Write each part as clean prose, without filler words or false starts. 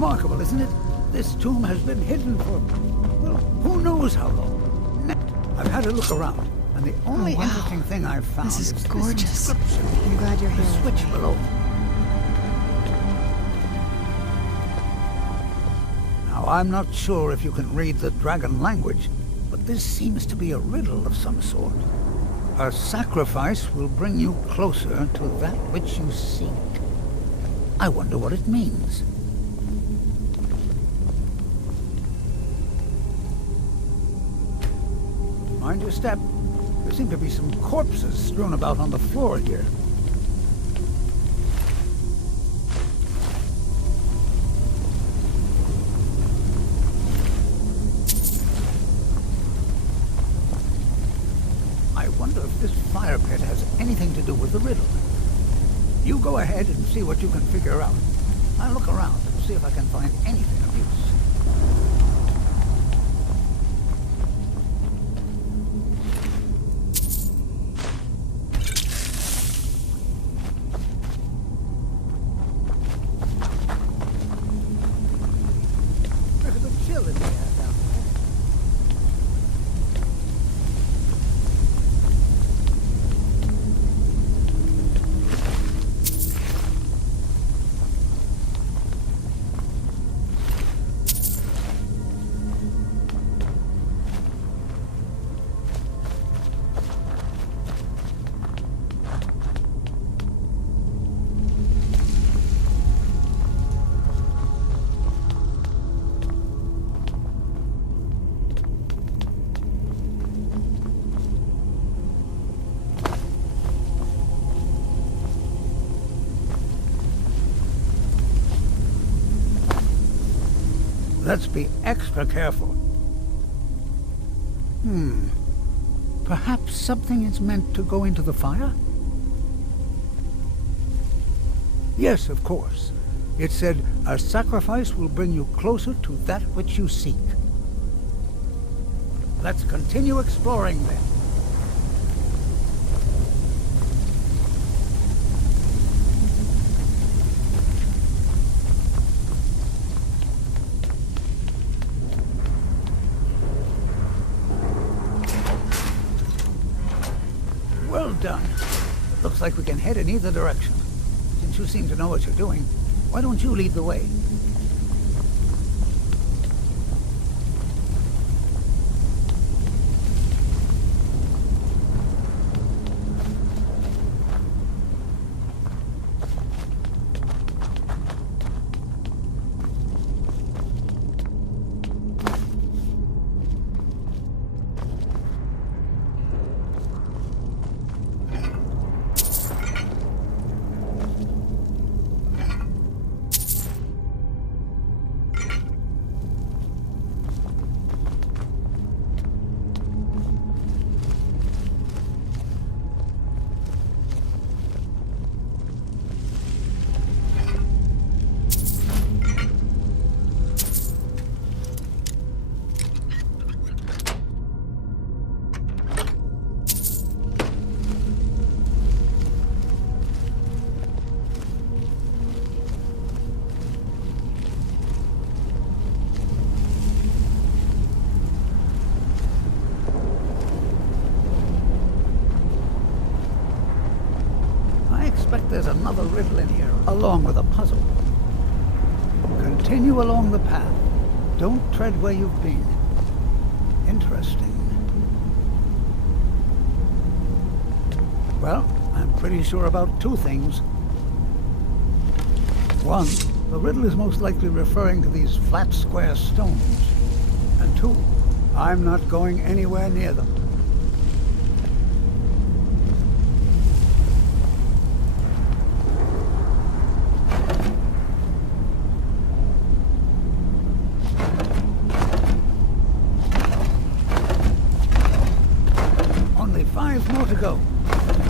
Remarkable, isn't it? This tomb has been hidden for, well, who knows how long. I've had a look around, and the only interesting thing I've found This is is gorgeous. this inscription. I'm glad you're The here. switch below. Now, I'm not sure if you can read the dragon language, but this seems to be a riddle of some sort. A sacrifice will bring you closer to that which you seek. I wonder what it means. Mind your step. There seem to be some corpses strewn about on the floor here. I wonder if this fire pit has anything to do with the riddle. You go ahead and see what you can figure out. I'll look around and see if I can find anything of use. There's a bit chill in the air down there. Let's be extra careful. Perhaps something is meant to go into the fire? Yes, of course. It said, a sacrifice will bring you closer to that which you seek. Let's continue exploring then. Well done. It looks like we can head in either direction. Since you seem to know what you're doing, why don't you lead the way? There's another riddle in here, along with a puzzle. Continue along the path. Don't tread where you've been. Interesting. Well, I'm pretty sure about two things. One, the riddle is most likely referring to these flat, square stones. And two, I'm not going anywhere near them. Only 5 more to go.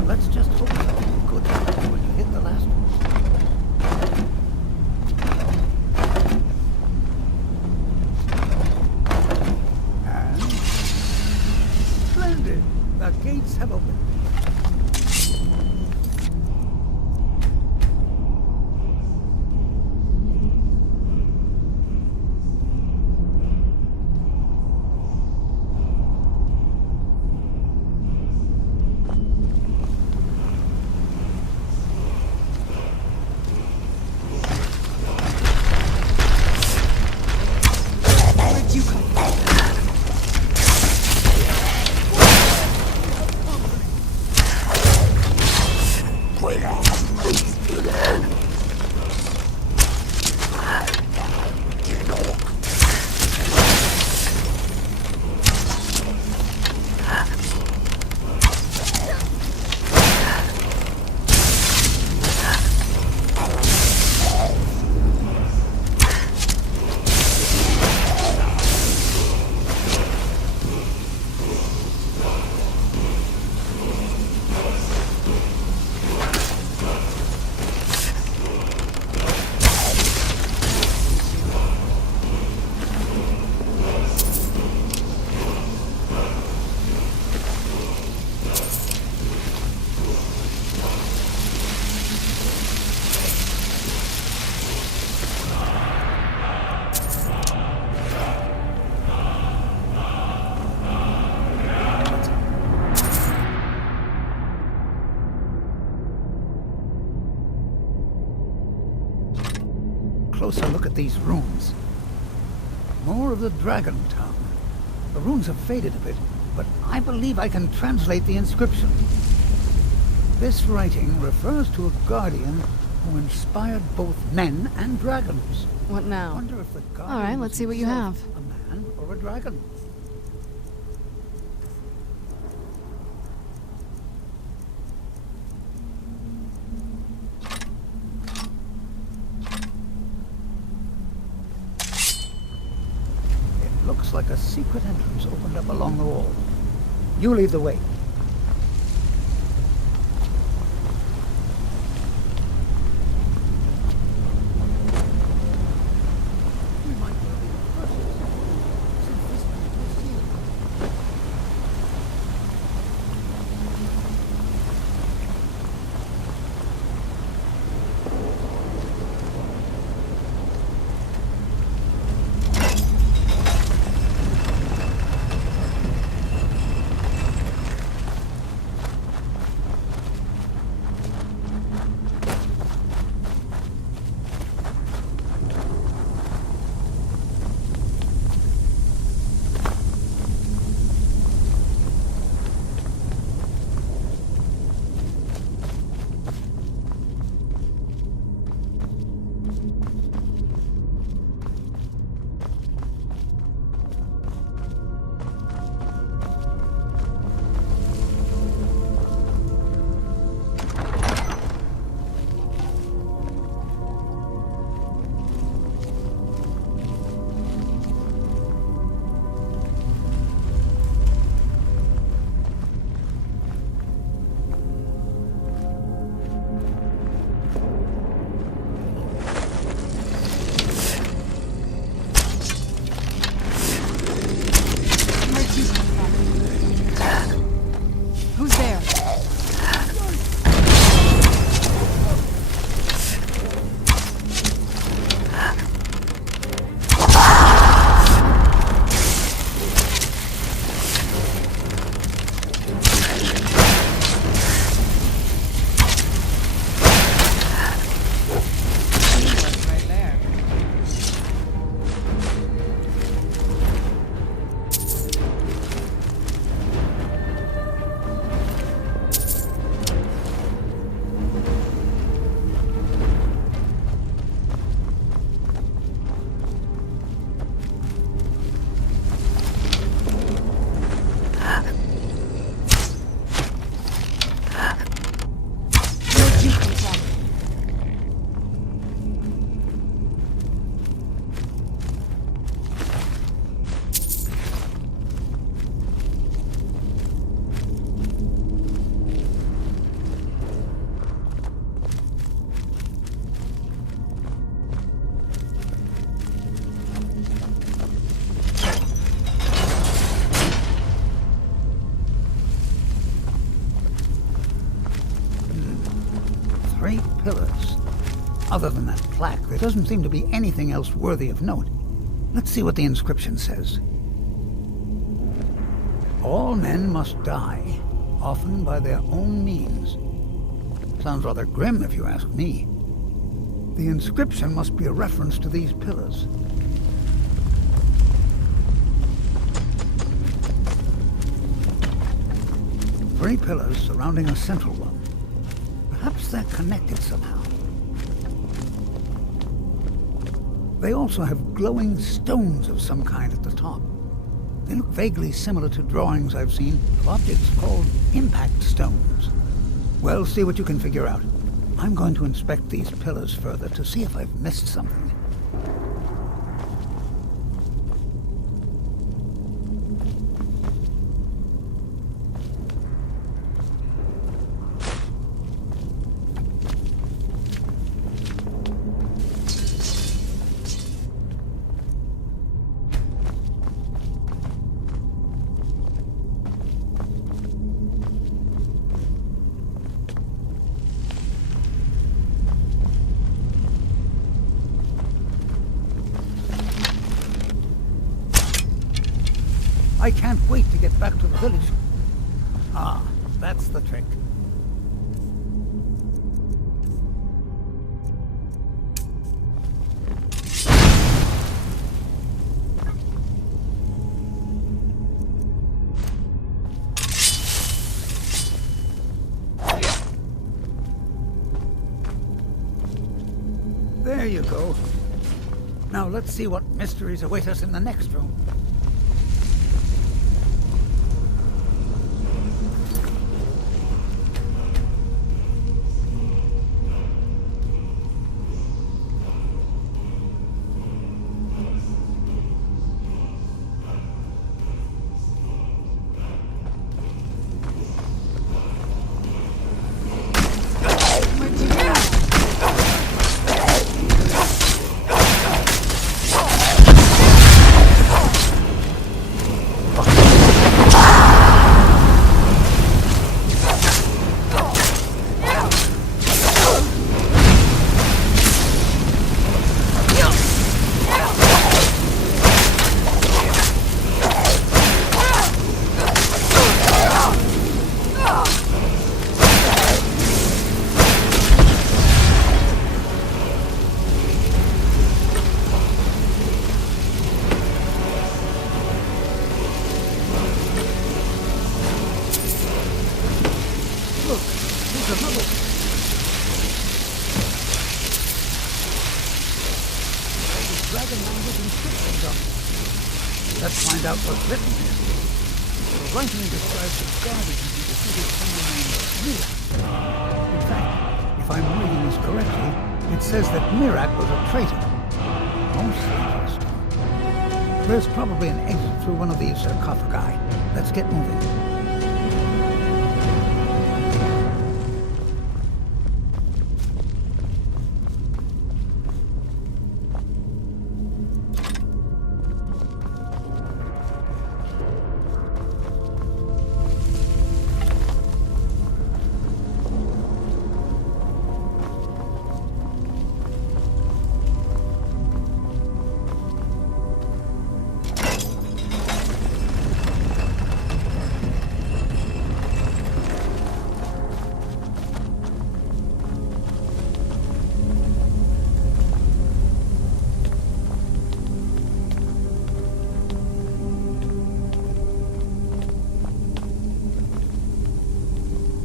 Let's just hope something good happens when you hit the last one. And splendid! The gates have opened. Closer look at these runes. More of the Dragon Tongue. The runes have faded a bit, but I believe I can translate the inscription. This writing refers to a guardian who inspired both men and dragons. What now? I wonder if the guardian All right, let's see what you have. was a man or a dragon. Looks like a secret entrance opened up along the wall. You lead the way. We might well be the first. Since this place was sealed. Who's there? Three pillars. Other than that plaque, there doesn't seem to be anything else worthy of note. Let's see what the inscription says. All men must die, often by their own means. Sounds rather grim if you ask me. The inscription must be a reference to these pillars. Three pillars surrounding a central one. Perhaps they're connected somehow. They also have glowing stones of some kind at the top. They look vaguely similar to drawings I've seen of objects called impact stones. Well, see what you can figure out. I'm going to inspect these pillars further to see if I've missed something. I can't wait to get back to the village. Ah, that's the trick. There you go. Now let's see what mysteries await us in the next room. Dragon language inscriptions on it. Let's find out what's written here. The writing describes a guardian who defeated someone named Mirak. In fact, if I'm reading this correctly, it says that Mirak was a traitor. Most interesting. There's probably an exit through one of these sarcophagi. Let's get moving.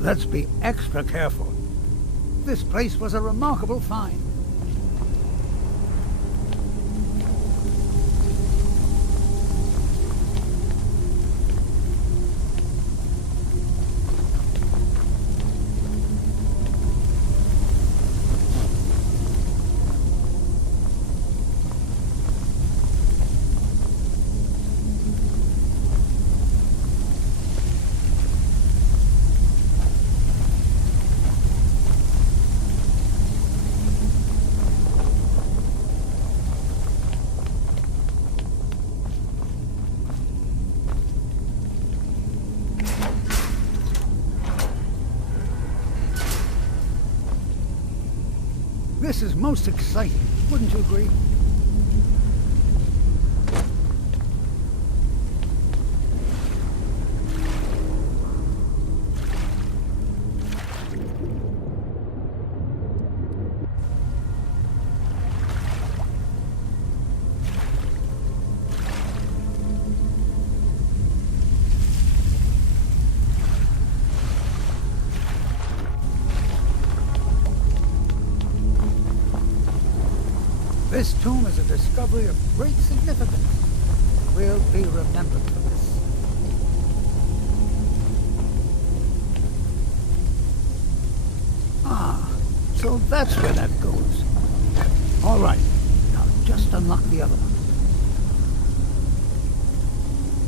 Let's be extra careful. This place was a remarkable find. This is most exciting, wouldn't you agree? This tomb is a discovery of great significance. We'll be remembered for this. Ah, so that's where that goes. All right, now just unlock the other one.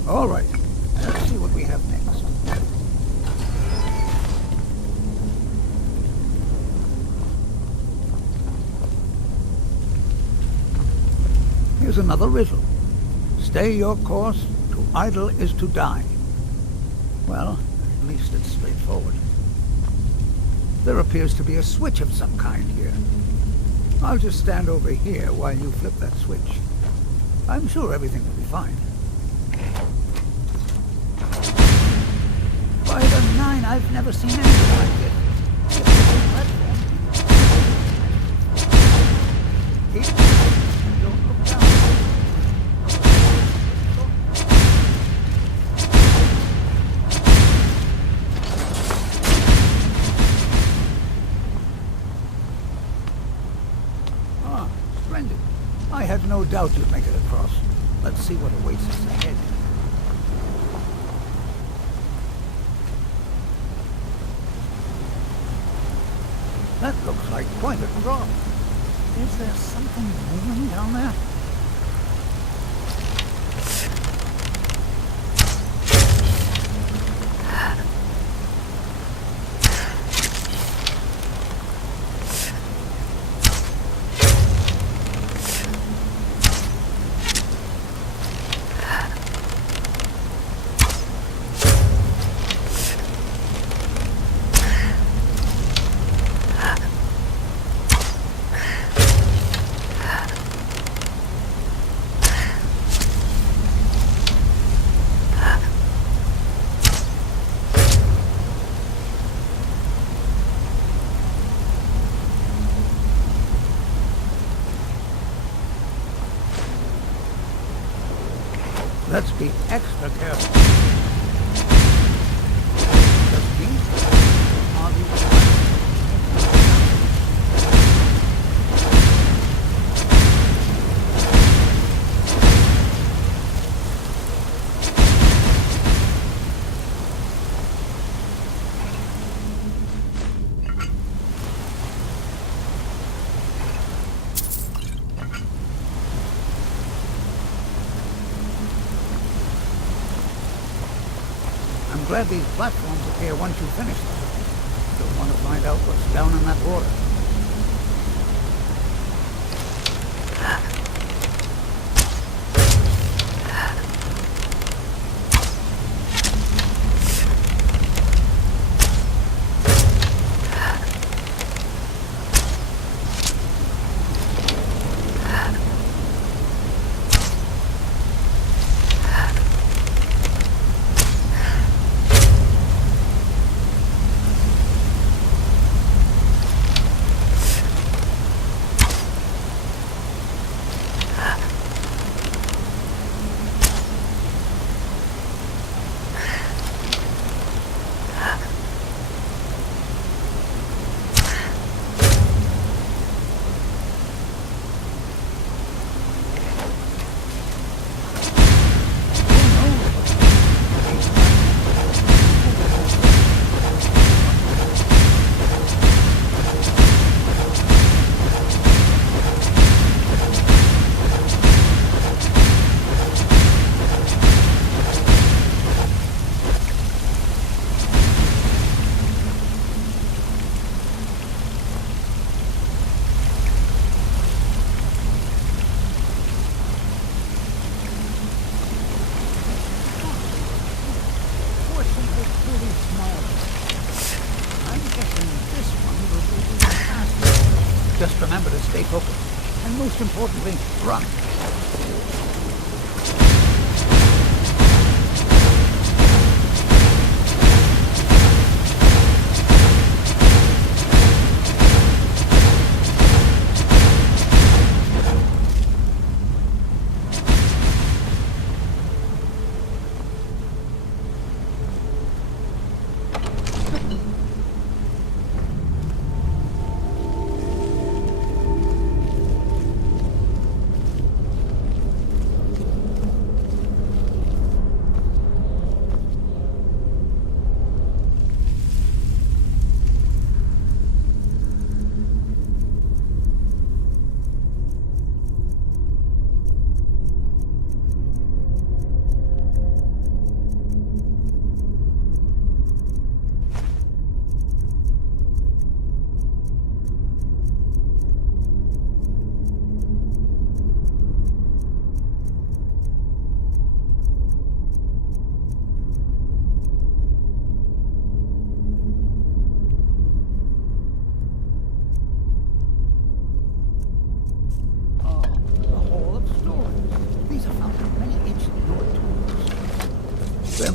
All right, let's see what we have next. Here's another riddle. Stay your course, to idle is to die. Well, at least it's straightforward. There appears to be a switch of some kind here. I'll just stand over here while you flip that switch. I'm sure everything will be fine. By the 9, I've never seen anything like this. Keep and don't look down. Ah, splendid. I had no doubt you'd make it across. Let's see what awaits us ahead. That looks like quite a drop. Is there something moving down there? Let's be extra careful. Just these are the... I'm glad these platforms appear once you finish them. You'll want to find out what's down in that water. Just remember to stay focused, and most importantly, run.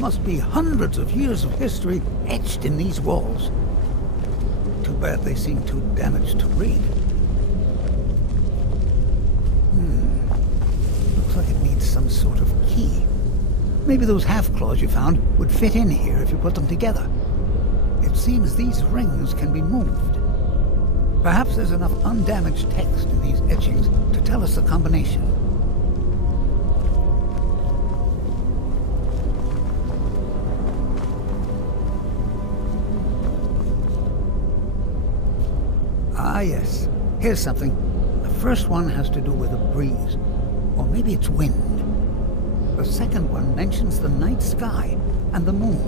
must be hundreds of years of history etched in these walls. Too bad they seem too damaged to read. Looks like it needs some sort of key. Maybe those half-claws you found would fit in here if you put them together. It seems these rings can be moved. Perhaps there's enough undamaged text in these etchings to tell us the combination. Ah, yes. Here's something. The first one has to do with a breeze. Or maybe it's wind. The second one mentions the night sky and the moon.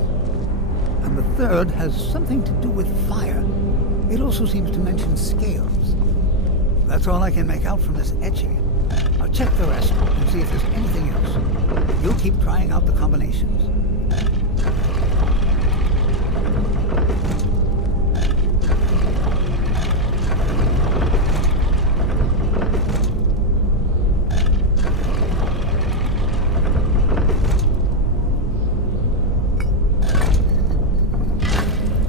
And the third has something to do with fire. It also seems to mention scales. That's all I can make out from this etching. I'll check the rest and see if there's anything else. You'll keep trying out the combinations.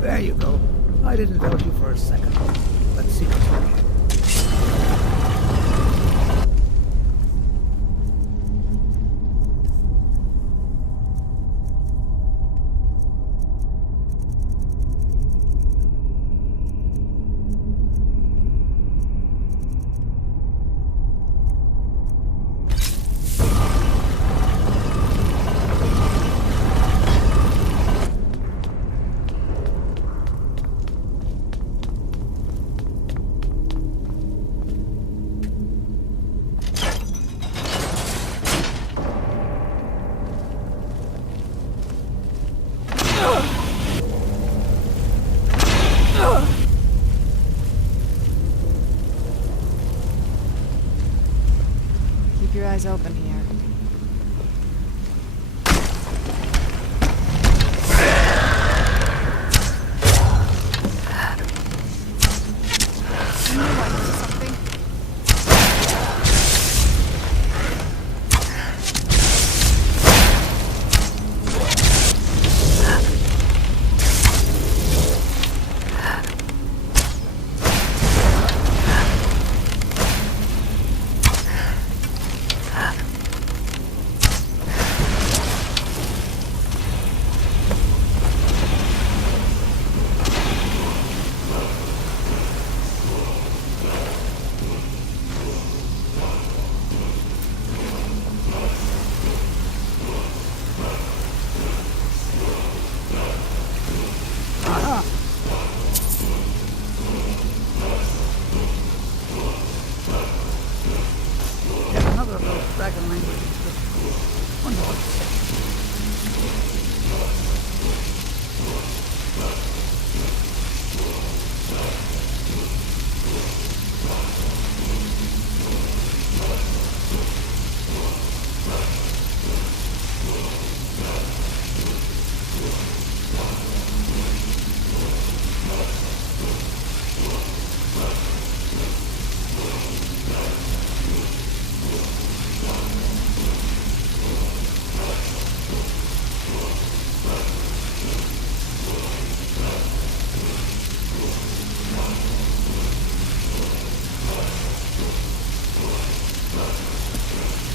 There you go. I didn't doubt you for a second. Let's see what's in here. Keep your eyes open here. Dragon language. One more.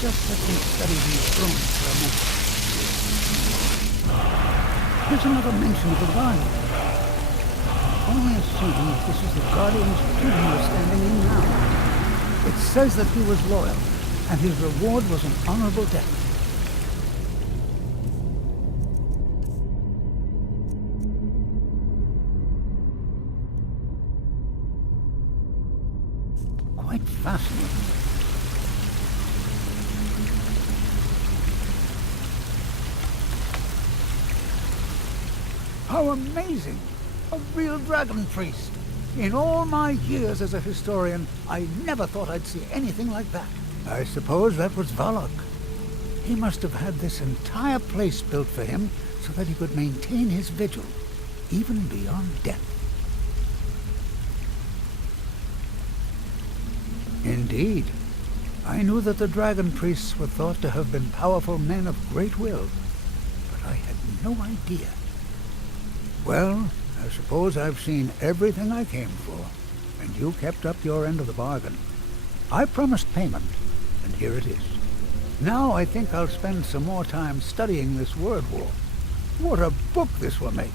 Just let me study these runes for a moment. Here's another mention of the Guardian. I only assume that this is the Guardian's tomb we're standing in now. It says that he was loyal, and his reward was an honorable death. Quite fascinating. How amazing! A real dragon priest! In all my years as a historian, I never thought I'd see anything like that. I suppose that was Valak. He must have had this entire place built for him so that he could maintain his vigil, even beyond death. Indeed. I knew that the dragon priests were thought to have been powerful men of great will, but I had no idea. Well, I suppose I've seen everything I came for, and you kept up your end of the bargain. I promised payment, and here it is. Now I think I'll spend some more time studying this word war. What a book this will make!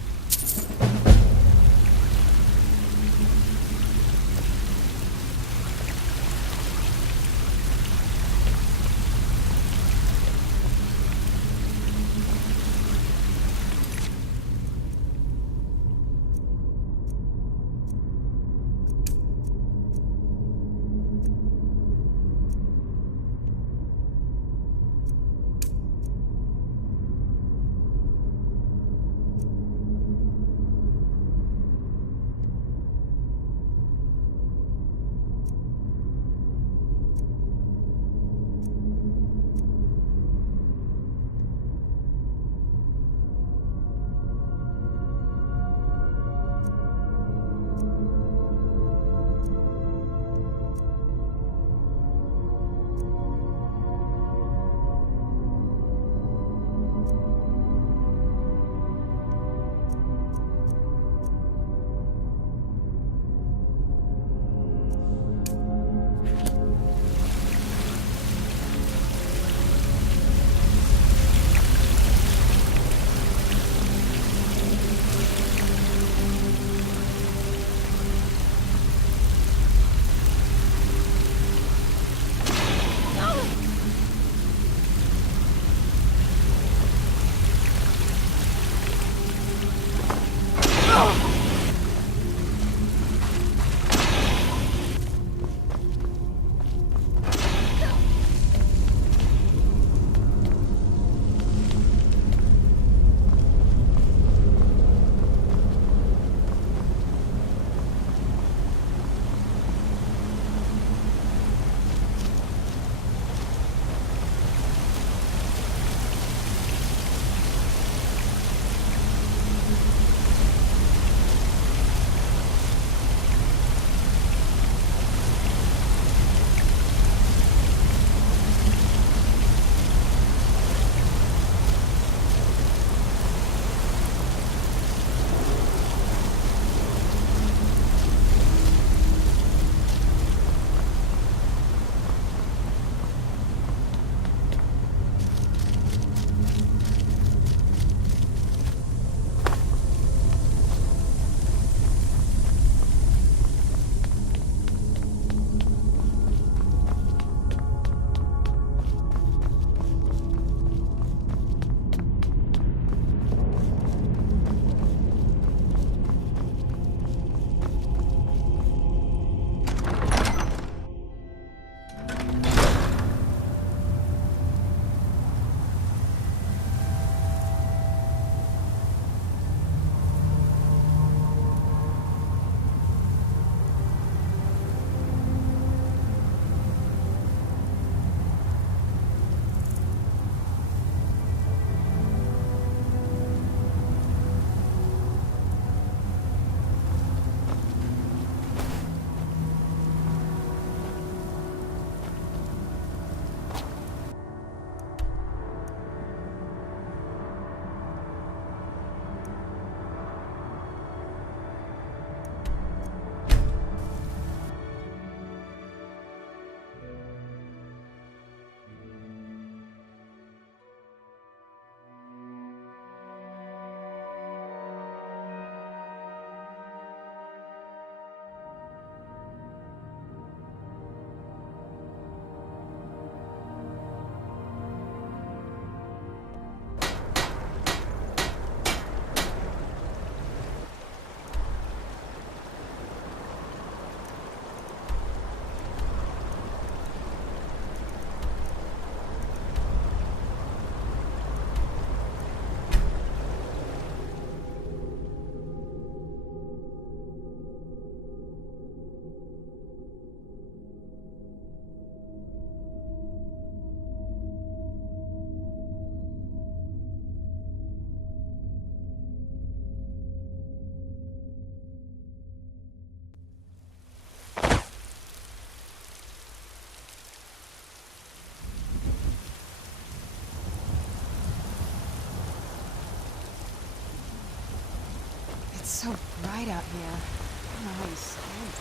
so bright out here. I don't know how you sleep.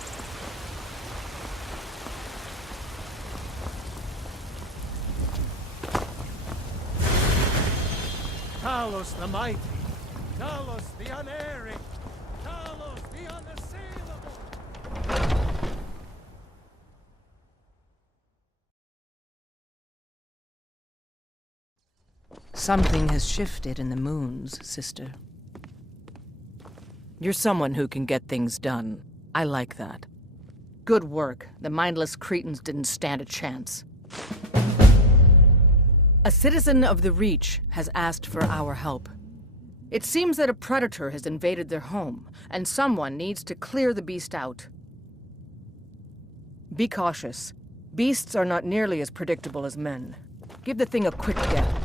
Talos the mighty, Talos the unerring, Talos the unassailable. Something has shifted in the moons, sister. You're someone who can get things done. I like that. Good work. The mindless Cretans didn't stand a chance. A citizen of the Reach has asked for our help. It seems that a predator has invaded their home, and someone needs to clear the beast out. Be cautious. Beasts are not nearly as predictable as men. Give the thing a quick death.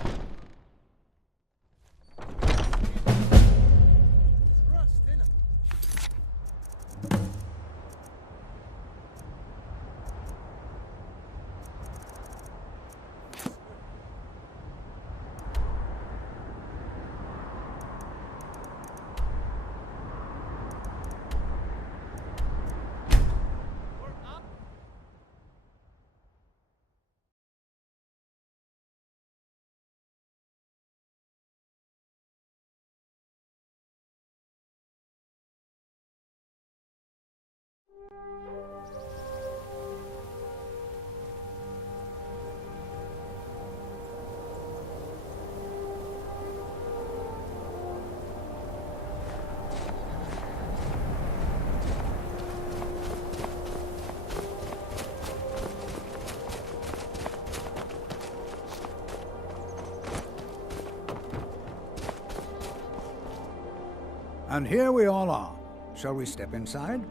And here we all are. Shall we step inside?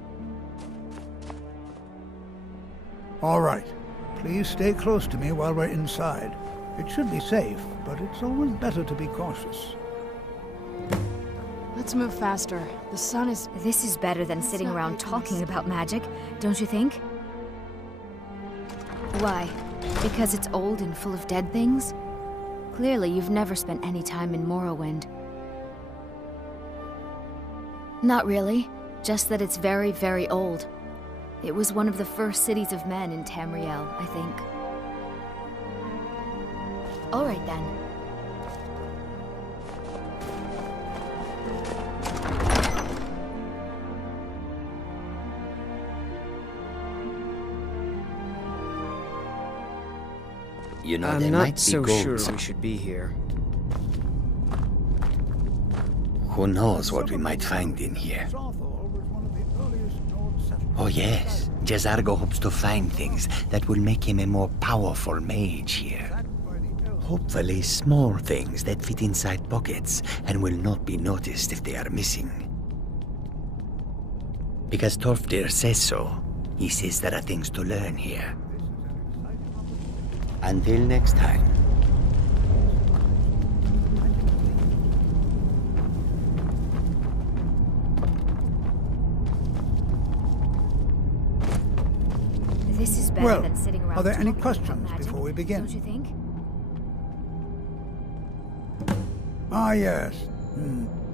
All right. Please stay close to me while we're inside. It should be safe, but it's always better to be cautious. Let's move faster. The sun is... This is better than sitting not around making talking us- about magic, don't you think? Why? Because it's old and full of dead things? Clearly, you've never spent any time in Morrowind. Not really. Just that it's very, very old. It was one of the first cities of men in Tamriel, I think. All right, then. You know, I'm there not might be so gold sure some- we should be here. Who knows what we might find in here? Oh yes, Jazargo hopes to find things that will make him a more powerful mage here. Hopefully small things that fit inside pockets and will not be noticed if they are missing. Because Torfdir says so. He says there are things to learn here. Until next time. This is better Well, than sitting around are there any talking about questions magic, before we begin? Don't you think? Ah, yes.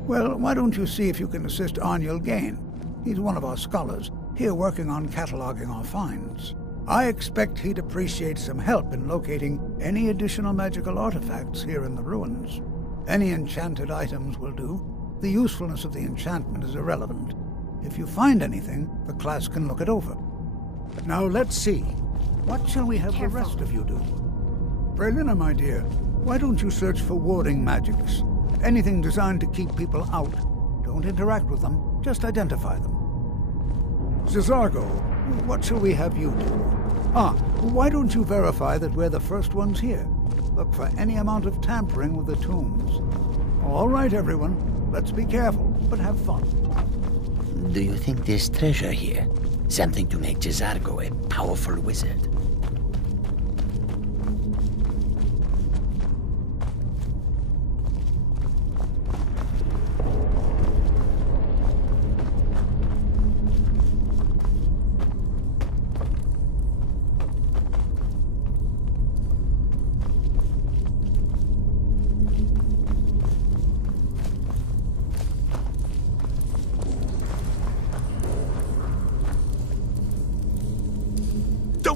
Well, why don't you see if you can assist Arniel Gain? He's one of our scholars, here working on cataloging our finds. I expect he'd appreciate some help in locating any additional magical artifacts here in the ruins. Any enchanted items will do. The usefulness of the enchantment is irrelevant. If you find anything, the class can look it over. Now let's see. What shall we have the Careful. rest of you do? Brelina, my dear, why don't you search for warding magics? Anything designed to keep people out. Don't interact with them, just identify them. Zizargo, what shall we have you do? Why don't you verify that we're the first ones here? Look for any amount of tampering with the tombs. All right, everyone. Let's be careful, but have fun. Do you think there's treasure here? Something to make Jazargo a powerful wizard?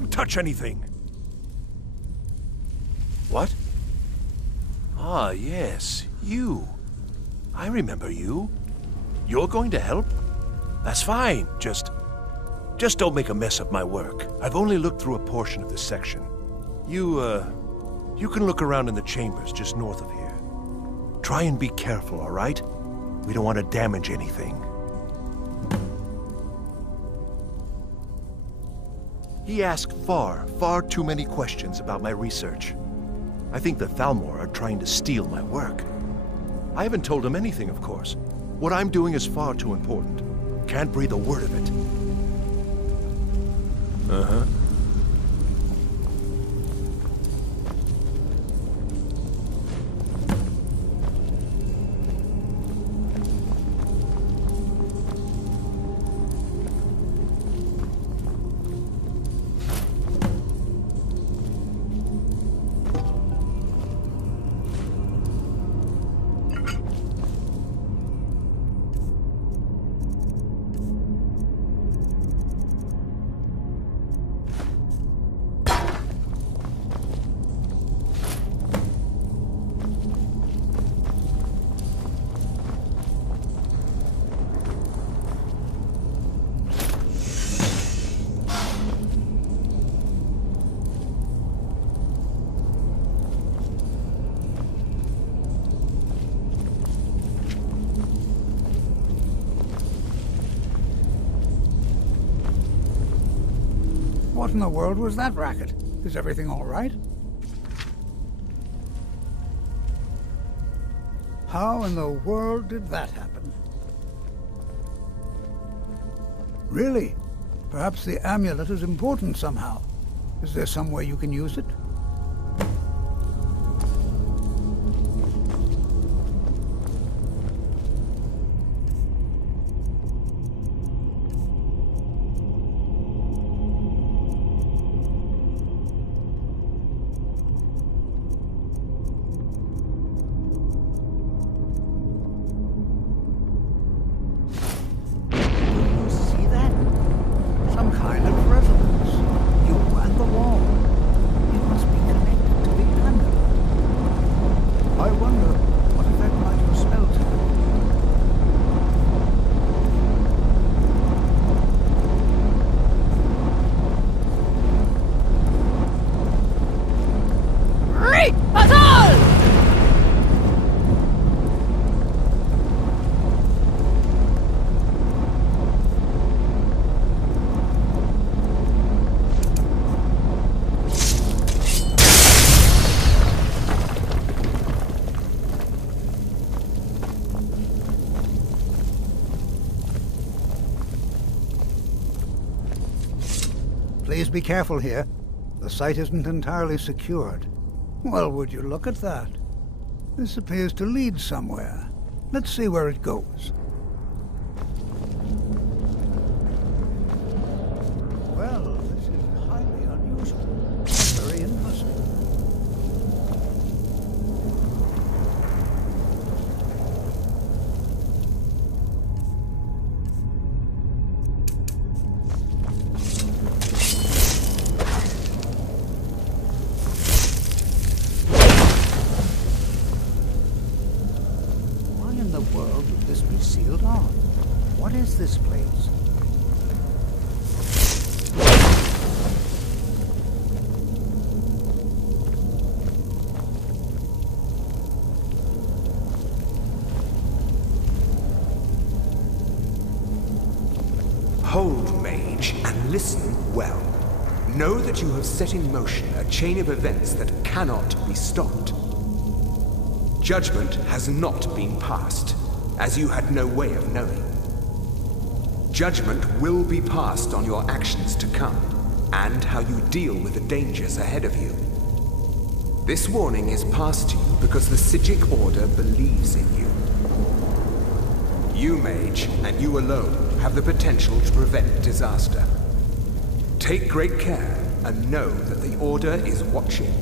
Don't touch anything! What? Ah, yes, you. I remember you. You're going to help? That's fine. Just don't make a mess of my work. I've only looked through a portion of this section. You can look around in the chambers just north of here. Try and be careful, all right? We don't want to damage anything. He asked far too many questions about my research. I think the Thalmor are trying to steal my work. I haven't told him anything, of course. What I'm doing is far too important. Can't breathe a word of it. Uh-huh. What in the world was that racket? Is everything all right? How in the world did that happen? Really? Perhaps the amulet is important somehow. Is there some way you can use it? Please be careful here. The site isn't entirely secured. Well, would you look at that? This appears to lead somewhere. Let's see where it goes. Well, this is highly unusual. Very interesting. Sealed off. What is this place? Hold, mage, and listen well. Know that you have set in motion a chain of events that cannot be stopped. Judgment has not been passed, as you had no way of knowing. Judgment will be passed on your actions to come, and how you deal with the dangers ahead of you. This warning is passed to you because the Psijic Order believes in you. You, mage, and you alone, have the potential to prevent disaster. Take great care, and know that the Order is watching.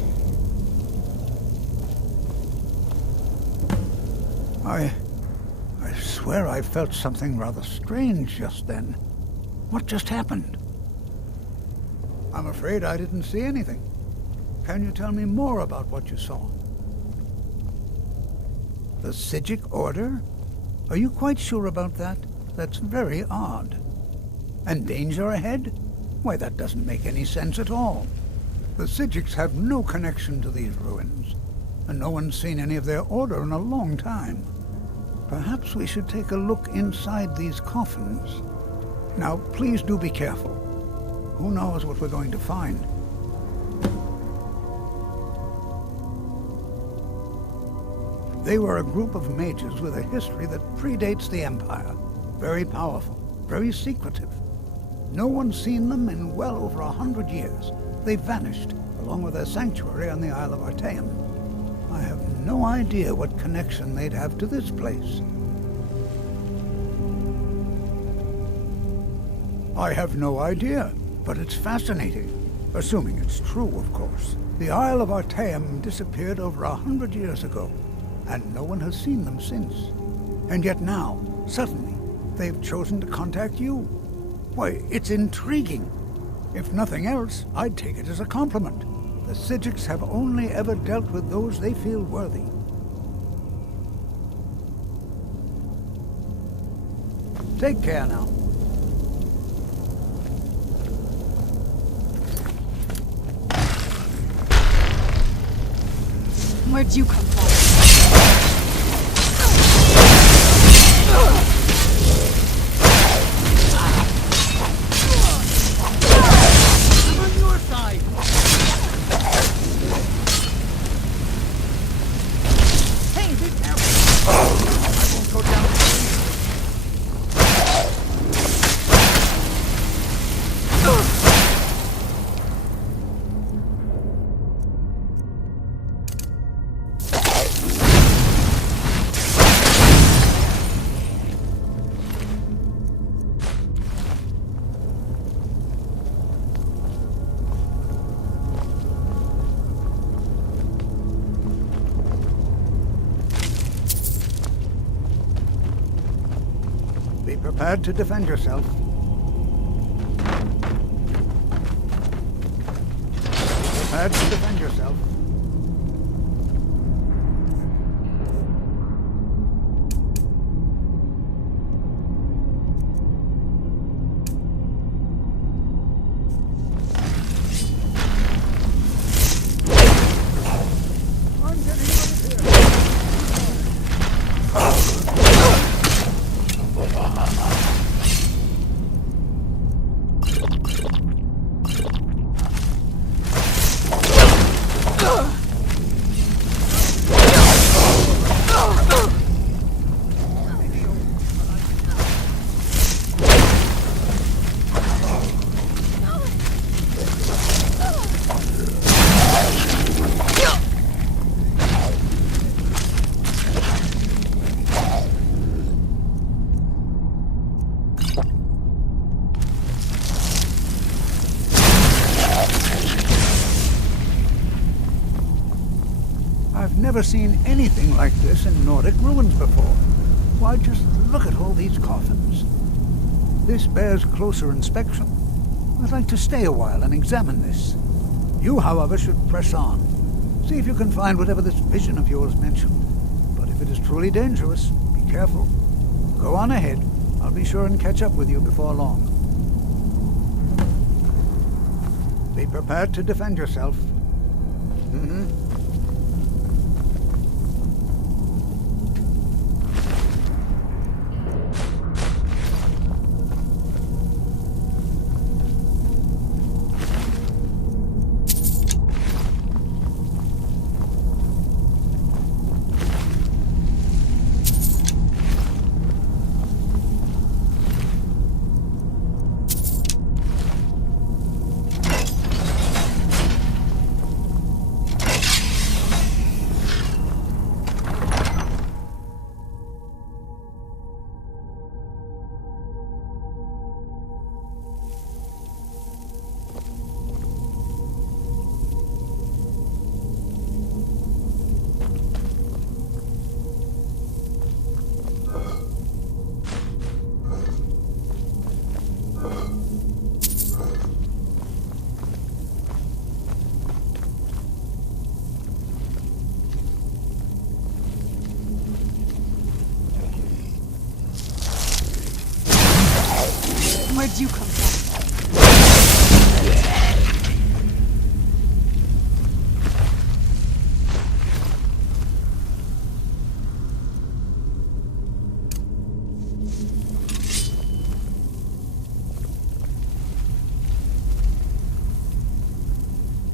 I swear I felt something rather strange just then. What just happened? I'm afraid I didn't see anything. Can you tell me more about what you saw? The Psijic Order? Are you quite sure about that? That's very odd. And danger ahead? Why, that doesn't make any sense at all. The Psijics have no connection to these ruins, and no one's seen any of their order in a long time. Perhaps we should take a look inside these coffins. Now, please do be careful. Who knows what we're going to find? They were a group of mages with a history that predates the Empire. Very powerful, very secretive. No one's seen them in well over 100 years. They vanished, along with their sanctuary on the Isle of Artaeum. I have no idea what connection they'd have to this place. I have no idea, but it's fascinating. Assuming it's true, of course. The Isle of Artaeum disappeared over 100 years ago, and no one has seen them since. And yet now, suddenly, they've chosen to contact you. Why, it's intriguing. If nothing else, I'd take it as a compliment. The Psijics have only ever dealt with those they feel worthy. Take care now. Where'd you come from? I'm on your side. Hey, be careful. I won't go down. Be prepared to defend yourself. Be prepared to defend yourself. I'm getting out of here. I've never seen anything like this in Nordic ruins before. Why, just look at all these coffins. This bears closer inspection. I'd like to stay a while and examine this. You, however, should press on. See if you can find whatever this vision of yours mentioned. But if it is truly dangerous, be careful. Go on ahead. I'll be sure and catch up with you before long. Be prepared to defend yourself.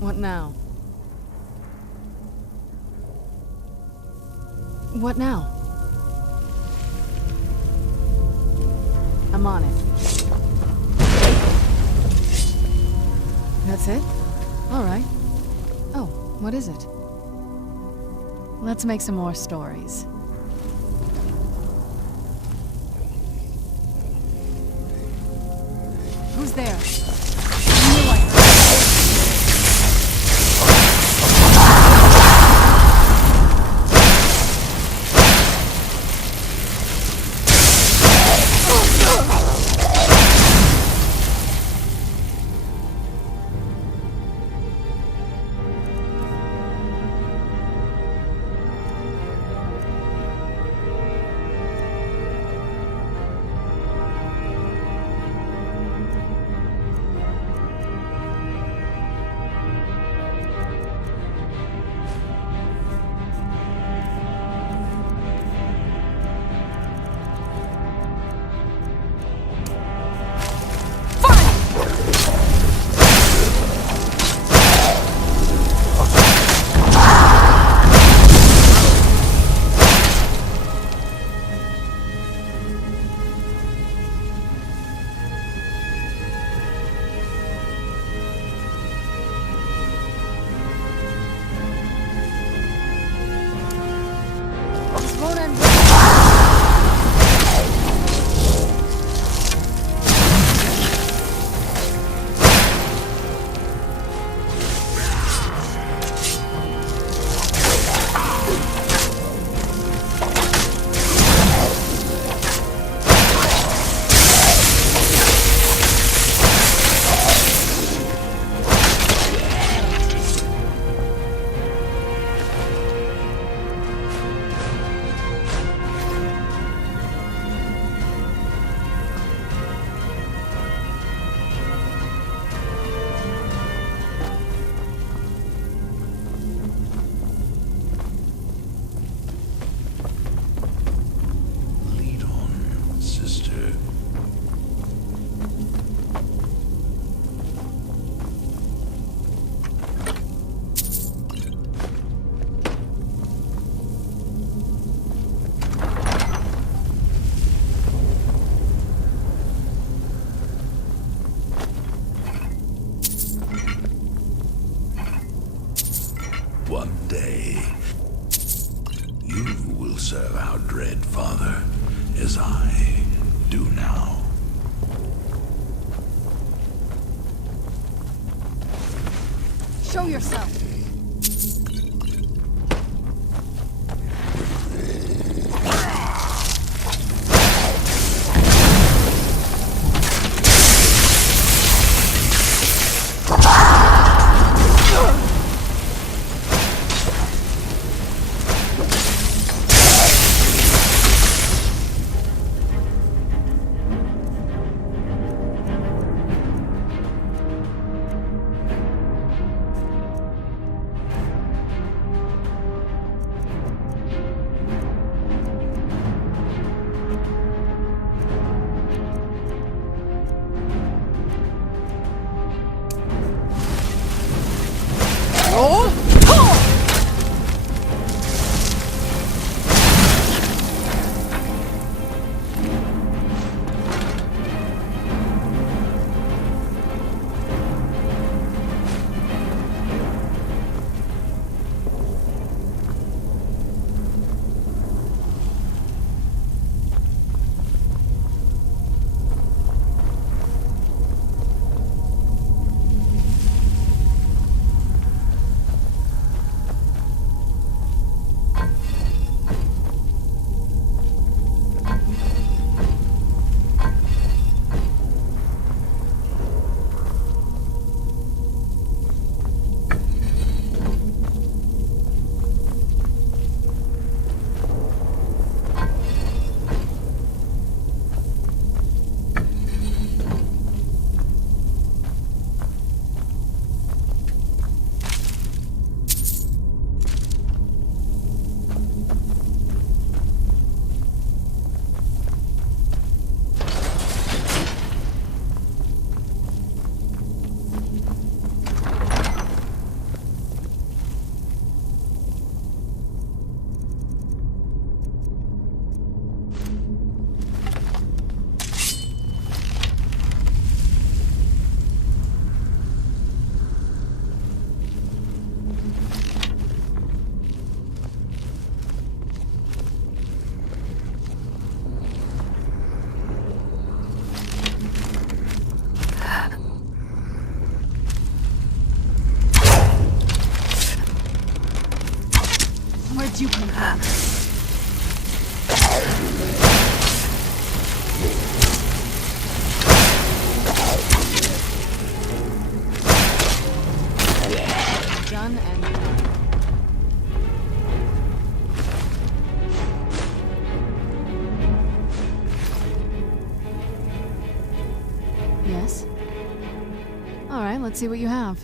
What now? What now? I'm on it. That's it? All right. Oh, what is it? Let's make some more stories. Who's there? One day, you will serve our dread father, as I do now. Show yourself! Did you come back? Done and done. Yes? Alright, let's see what you have.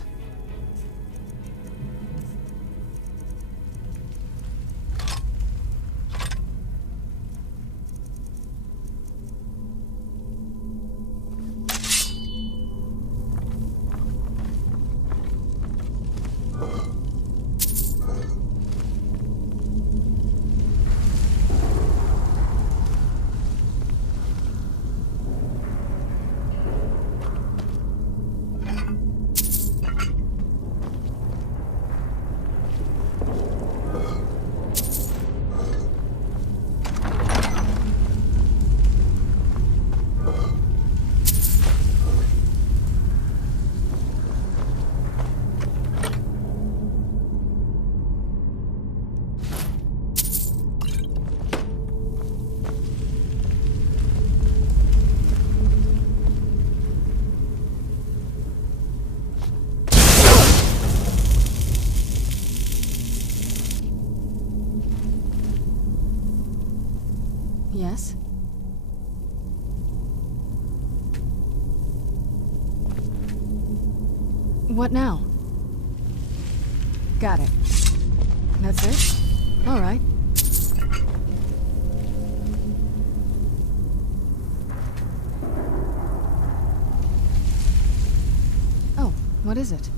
Yes? What now? Got it. That's it? All right. Oh, what is it?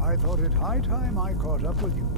I thought it high time I caught up with you.